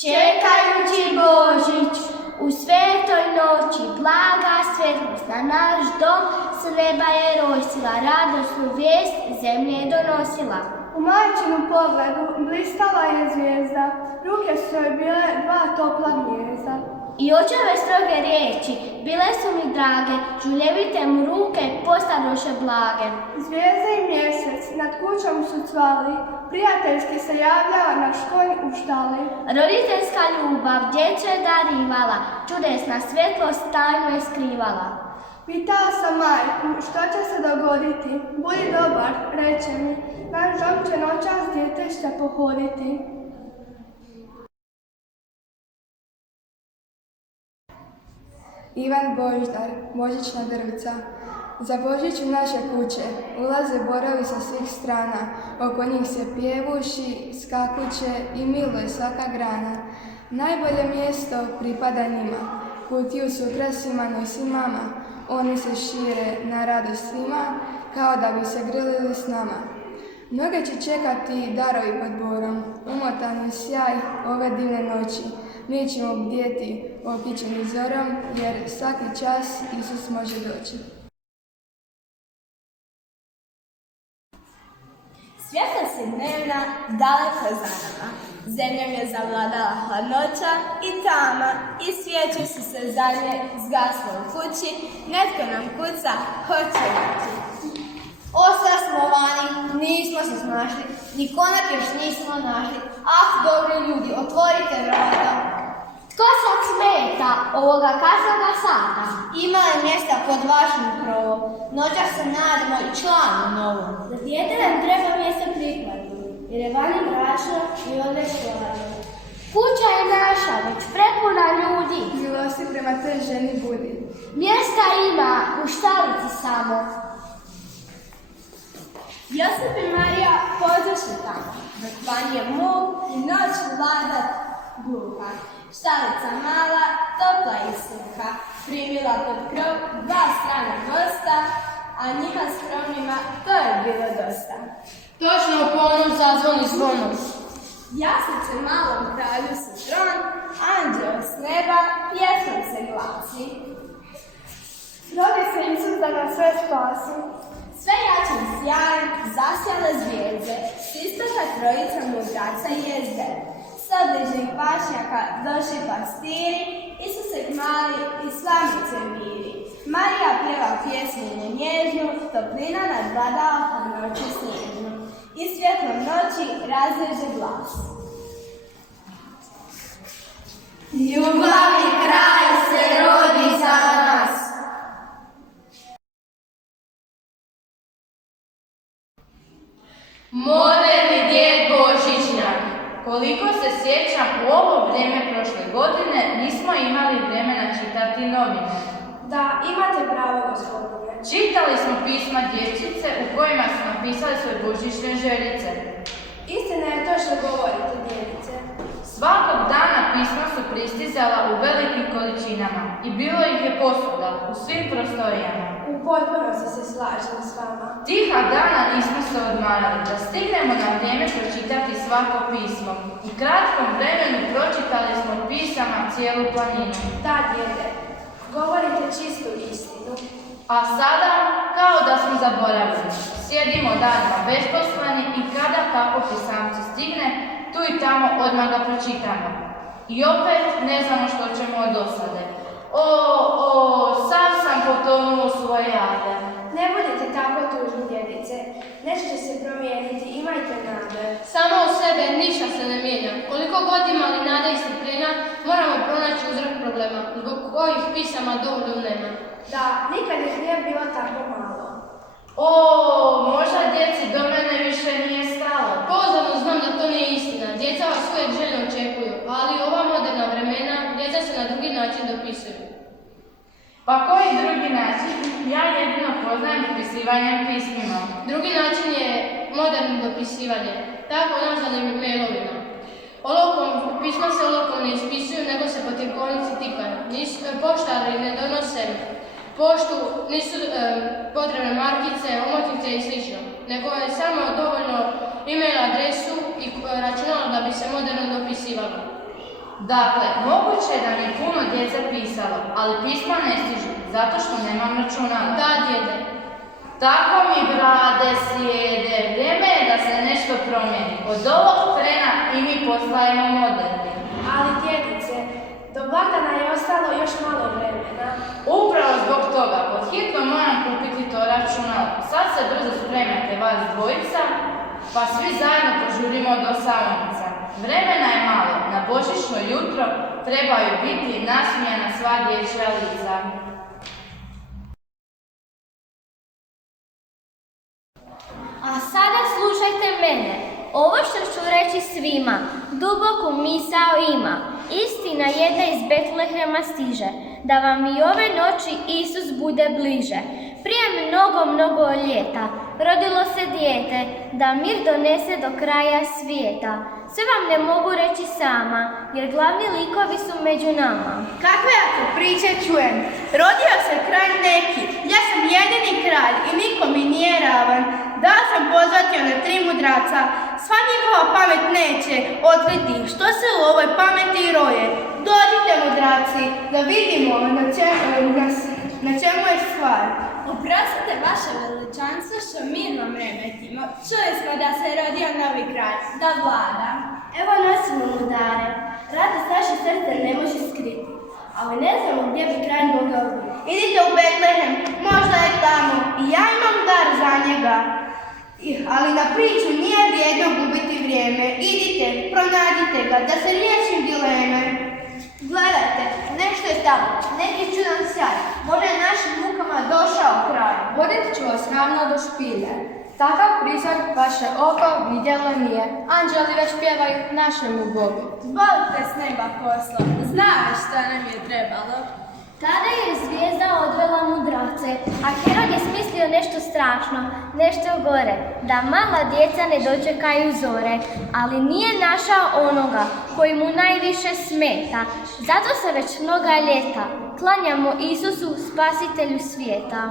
Čekajući Božić, u svetoj noći, blaga svjetlost na naš dom, s neba je rojsila, radosnu vijest zemlje je donosila. U majčinu pogledu blistala je zvijezda, ruke su joj bile dva topla gnijezda. I očeve stroge riječi, bile su mi drage, žuljevite mu ruke postadoše blage. Zvijezda i mjesec nad kućom su cvali, prijateljski se javljao naš konj u štali. Roditeljska ljubav djecu je darivala, čudesna svjetlost tajno je skrivala. Pitao sam majku što će se dogoditi, budi dobar, reče mi, naš dom će noćas djetešća pohoditi. Ivan Božidar, božićna drvica. Za Božić u naše kuće ulaze borovi sa svih strana, oko njih se pjevuši, skakuće i miluje svaka grana. Najbolje mjesto pripada njima, kutiju s ukrasima nosi mama, oni se šire na radost svima, kao da bi se grlili s nama. Mnoge će čekati darovi pod borom, umotan je sjaj ove divne noći. Mi ćemo bdjeti okićeni zorom, jer svaki čas Isus može doći. Svjetla si dnevna, daleko za nama. Zemljom je zavladala hladnoća i tama, i svijeće su se zadnje zgasle u kući. Netko nam kuca, hoće ući. Osta smo vani, nismo se snašli, ni konak još nismo našli. Ah, dobri ljudi, otvorite vrata. Tko sad smeta ovoga kasnoga sata? Ima li mjesta pod vašim krovom? Noća se nadamo i članu novom. Za dijete nam treba mjesto prikladno, jer je vani mračno i ovdje hladno. Kuća je naša, već prepuna ljudi. Milosti prema toj ženi budi. Mjesta ima u štalici samo. Josip i Marija pođoše tamo, dok van je muk i noć vlada gluha. Štalica mala, topla i suha, primila pod krov dva strana gosta, a njima skromnima to je bilo dosta. Točno u ponoć zazvoni zvonom. Jaslice malom kralju su tron, anđeo s neba pjesmom se glasi. Rodi se Isus da nas sve spasi. Sve jačim sjajem zasjale zvijezde, s istoka trojica mudraca jezde. Sa bližnjih pašnjaka došli pastiri, Isusek mali i slamice miri. Marija pjeva pjesmu nježnu, toplina nadvladao hladnoću snježnu. I svjetlom noći razreže glas. Ljubavi kraj se rodi za nas. Moderni djed Božićnjak. Koliko se sjećam, u ovo vrijeme prošle godine nismo imali vremena čitati novine. Da, imate pravo, gospodine. Čitali smo pisma dječice u kojima su napisali svoje božićne željice. Istina je to što govorite, djedice. Svakog dana pisma su pristizala u velikim količinama i bilo ih je posvuda, u svim prostorijama. U potpunosti se slažem s vama. Tiha dana nismo se odmarali, da stignemo na vrijeme pročitati svako pismo. U kratkom vremenu pročitali smo pisama cijelu planinu. Da, djede, govorite čistu istinu. A sada, kao da smo zaboravili, sjedimo danima besposleni i kada kako pisamci stigne, tu i tamo odmah ga pročitamo. I opet ne znamo što ćemo od dosade. Sad sam potonuo u svoje jade. Ne budite tako tužni, djedice. Nešto će se promijeniti, imajte nade. Samo u sebe ništa se ne mijenja. Koliko god imali nade i strpljenja, moramo pronaći uzrok problema, zbog kojih pisama dovoljno nema. Da, nikad ih nije bilo tako malo. Možda djeci do mene više nije stalo. Pozorno znam da to nije istina. Djeca vas uvijek željno očekuju, ali u ova moderna vremena djeca se na drugi način dopisuju. Pa koji drugi način? Ja jedino poznajem dopisivanjem pismima. Drugi način je moderno dopisivanje, tako nazvanim mailovima. Pisma se olovkom ne ispisuju, nego se po tipkovnici tipaju. Poštari ne donose poštu, nisu potrebne markice, omotnice i sl. Nego je samo dovoljno e-mail adresu i računalo da bi se moderno dopisivalo. Dakle, moguće je da mi puno djece pisalo, ali pisma ne stižu, zato što nemam računala. Da, djede. Tako mi brade sjede, vrijeme je da se nešto promijeni. Od ovog trena i mi postajemo moderni. Ali djedice, do blagdana je ostalo još malo vremena. Upravo zbog toga, pod hitno moram kupiti to računalo. Sad se brzo spremate vas dvojica, pa svi zajedno požurimo do Salonca. Vremena je malo, na božićno jutro trebaju biti nasmijana sva dječja lica. A sada slušajte mene. Ovo što ću reći svima, duboku misao ima. Istina jedna iz Betlehema stiže, da vam i ove noći Isus bude bliže. Prije mnogo ljeta rodilo se dijete, da mir donese do kraja svijeta. Sve vam ne mogu reći sama, jer glavni likovi su među nama. Kakve ja to priče čujem? Rodio se kralj neki, ja sam jedini kralj i niko mi nije ravan. Da sam pozvatio na 3 mudraca, sva njihova pamet neće otkriti što se u ovoj pameti roje. Dođite mudraci, da vidimo na čemu je stvar. Oprostite vaše veličanstvo što mir vam remetimo. Čuli smo da se rodio novi kralj, da vlada. Evo nosimo mu dare, radost naše srce ne može skriti, ali ne znamo gdje bi kralj mogao biti. Idite u Betlehem, možda je tamo i ja imam dar za njega. Ali na priču nije vrijedno gubiti vrijeme. Idite, pronađite ga, da se riješim dileme. Gledajte, nešto je tamo, neki čudan sjaj. Možda je našim mukama došao kraj. Vodit ću vas ravno do špilje. Takav prizor vaše oko vidjelo nije. Anđeli već pjevaju našemu Bogu. Zvolite s neba poslom, znaš što nam je trebalo. Tada je zvijezda odvela mudrace, a Herod je smislio nešto strašno, nešto gore, da mala djeca ne dočekaju zore, ali nije našao onoga koji mu najviše smeta. Zato se već mnoga ljeta klanjamo Isusu, spasitelju svijeta.